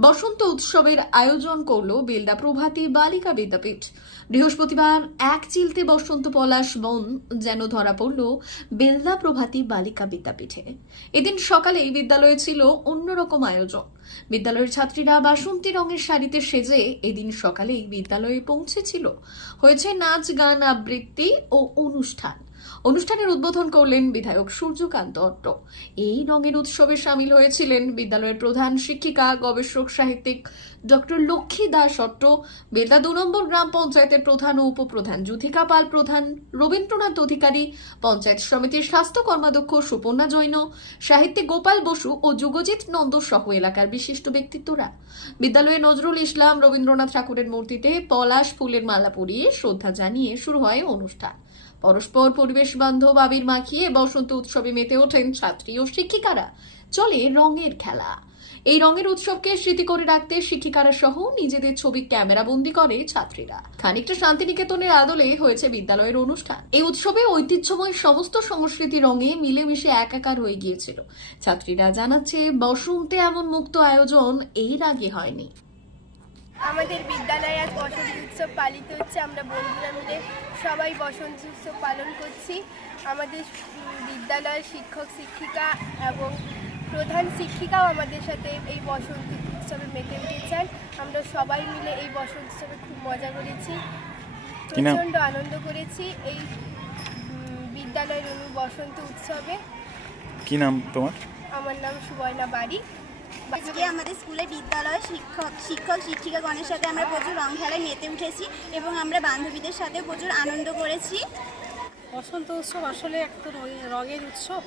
বসন্ত উৎসবের আয়োজন করল বেলদা প্রভাতী বালিকা বিদ্যাপীঠ। বৃহস্পতিবার এক চিলতে বসন্ত পলাশ বন যেন ধরা পড়ল বেলদা প্রভাতী বালিকা বিদ্যাপীঠে। এদিন সকালেই বিদ্যালয়ে ছিল অন্যরকম আয়োজন। বিদ্যালয়ের ছাত্রীরা বাসন্তী রঙের শাড়িতে সেজে এদিন সকালেই বিদ্যালয়ে পৌঁছেছিল। হয়েছে নাচ, গান, আবৃত্তি ও অনুষ্ঠান। অনুষ্ঠানের উদ্বোধন করলেন বিধায়ক সূর্যকান্ত অট্ট এই রঙের উৎসবে সামিল হয়েছিলেন বিদ্যালয়ের প্রধান শিক্ষিকা, গবেষক, সাহিত্যিক ডক্টর লক্ষ্মী দাস অট্ট, বেলদা দু নম্বর গ্রাম পঞ্চায়েতের প্রধান ও উপপ্রধান যুথিকা পাল প্রধান, রবীন্দ্রনাথ অধিকারী, পঞ্চায়েত সমিতির স্বাস্থ্য কর্মাধ্যক্ষ সুপর্ণা জৈন, সাহিত্যিক গোপাল বসু ও যুগজিৎ নন্দ সহ এলাকার বিশিষ্ট ব্যক্তিত্বরা। বিদ্যালয়ে নজরুল ইসলাম, রবীন্দ্রনাথ ঠাকুরের মূর্তিতে পলাশ ফুলের মালা পরিয়ে শ্রদ্ধা জানিয়ে শুরু হয় অনুষ্ঠান। পরস্পর পরিবেশ বান্ধব আবির মাখিয়ে বসন্ত উৎসবে মেতে ওঠেন ছাত্রী ও শিক্ষিকারা। চলে রঙের খেলা। এই রঙের উৎসবকে স্মৃতি করে রাখতে শিক্ষিকারা সহ নিজেদের ছবি ক্যামেরা বন্দি করে ছাত্রীরা। খানিকটা শান্তিনিকেতনের আদলে হয়েছে বিদ্যালয়ের অনুষ্ঠান। এই উৎসবে ঐতিহ্যময় সমস্ত সংস্কৃতি রঙে মিলেমিশে একাকার হয়ে গিয়েছিল। ছাত্রীরা জানাচ্ছে, বসন্তে এমন মুক্ত আয়োজন এর আগে হয়নি। আমাদের বিদ্যালয়ে আজ বসন্ত উৎসব পালিত হচ্ছে। আমরা বন্ধুরা মিলে সবাই বসন্ত উৎসব পালন করছি। আমাদের বিদ্যালয়ের শিক্ষক শিক্ষিকা এবং প্রধান শিক্ষিকাও আমাদের সাথে এই বসন্ত উৎসবে মেতে উঠেছেন। আমরা সবাই মিলে এই বসন্ত উৎসবে খুব মজা করেছি। প্রচণ্ড আনন্দ করেছি এই বিদ্যালয়ের অনু বসন্ত উৎসবে। কি নাম তোমার? আমার নাম সুবর্ণা বাড়ি আজকে আমাদের স্কুলে বিদ্যালয় শিক্ষক শিক্ষক শিক্ষিকাগণের সাথে আমরা প্রচুর রং খেলায় মেতে উঠেছি এবং আমরা বান্ধবীদের সাথে প্রচুর আনন্দ করেছি। বসন্ত উৎসব আসলে একটা রঙের উৎসব।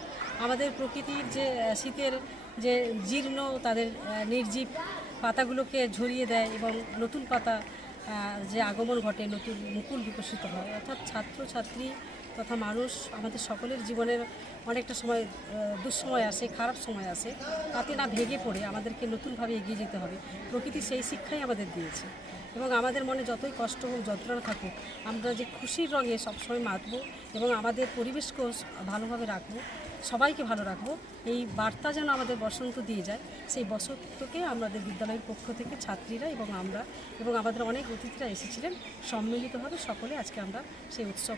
আমাদের প্রকৃতির যে শীতের যে জীর্ণ তাদের নির্জীব পাতাগুলোকে ঝরিয়ে দেয় এবং নতুন পাতা যে আগমন ঘটে, নতুন মুকুল বিকশিত হয়। অর্থাৎ ছাত্র ছাত্রী তথা মানুষ আমাদের সকলের জীবনের অনেকটা সময় দুঃসময় আসে, খারাপ সময় আসে। তাতে না ভেঙে পড়ে আমাদেরকে নতুনভাবে এগিয়ে যেতে হবে। প্রকৃতি সেই শিক্ষাই আমাদের দিয়েছে। এবং আমাদের মনে যতই কষ্ট হোক যন্ত্রণা থাকুক, আমরা যে খুশির রঙে সবসময় মাতবো এবং আমাদের পরিবেশকেও ভালোভাবে রাখব, সবাইকে ভালো রাখব, এই বার্তা যেন আমাদের বসন্ত দিয়ে যায়, সেই বসন্তকে আমাদের বিদ্যালয়ের পক্ষ থেকে ছাত্রীরা এবং আমরা এবং আমাদের অনেক অতিথিরা এসেছিলেন। সম্মিলিতভাবে সকলে আজকে আমরা সেই উৎসব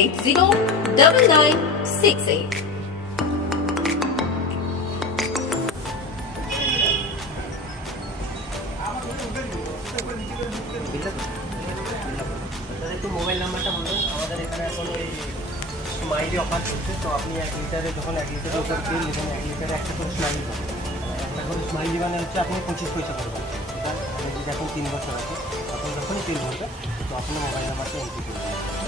eight zero double nine six eight তাহলে একটু মোবাইল নাম্বারটা বলুন আমাদের এখানে এখন ওই স্মাইলি অফার চলছে, তো আপনি এক লিটারে যখন এক লিটারের উপর তেল নেবেন, এক লিটারে একটা করে স্মাইলি পাবেন মানে হচ্ছে আপনি পঁচিশ পয়সা এবার আপনি যদি এখন তিন বছর আছে আপনি যখনই তেল ভরবেন তো আপনার মোবাইল নাম্বারটা এন্ট্রি করবেন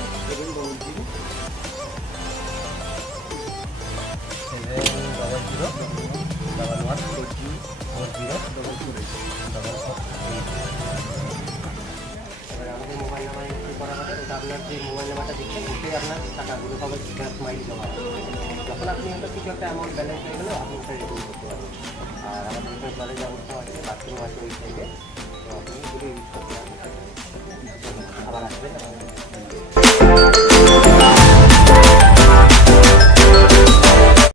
double zero double zero double four zero four এবার আমাদের মোবাইল নাম্বার এন্ট্রি করা হবে ওটা আপনার যে মোবাইল নাম্বারটা দিচ্ছেন ওটাই আপনার টাকাগুলো সবাই স্মাইল জমা হবে যখন আপনি ব্যালেন্স হয়ে আর ব্যবস্থা আছে বাথরুম আছে ওই সাইডে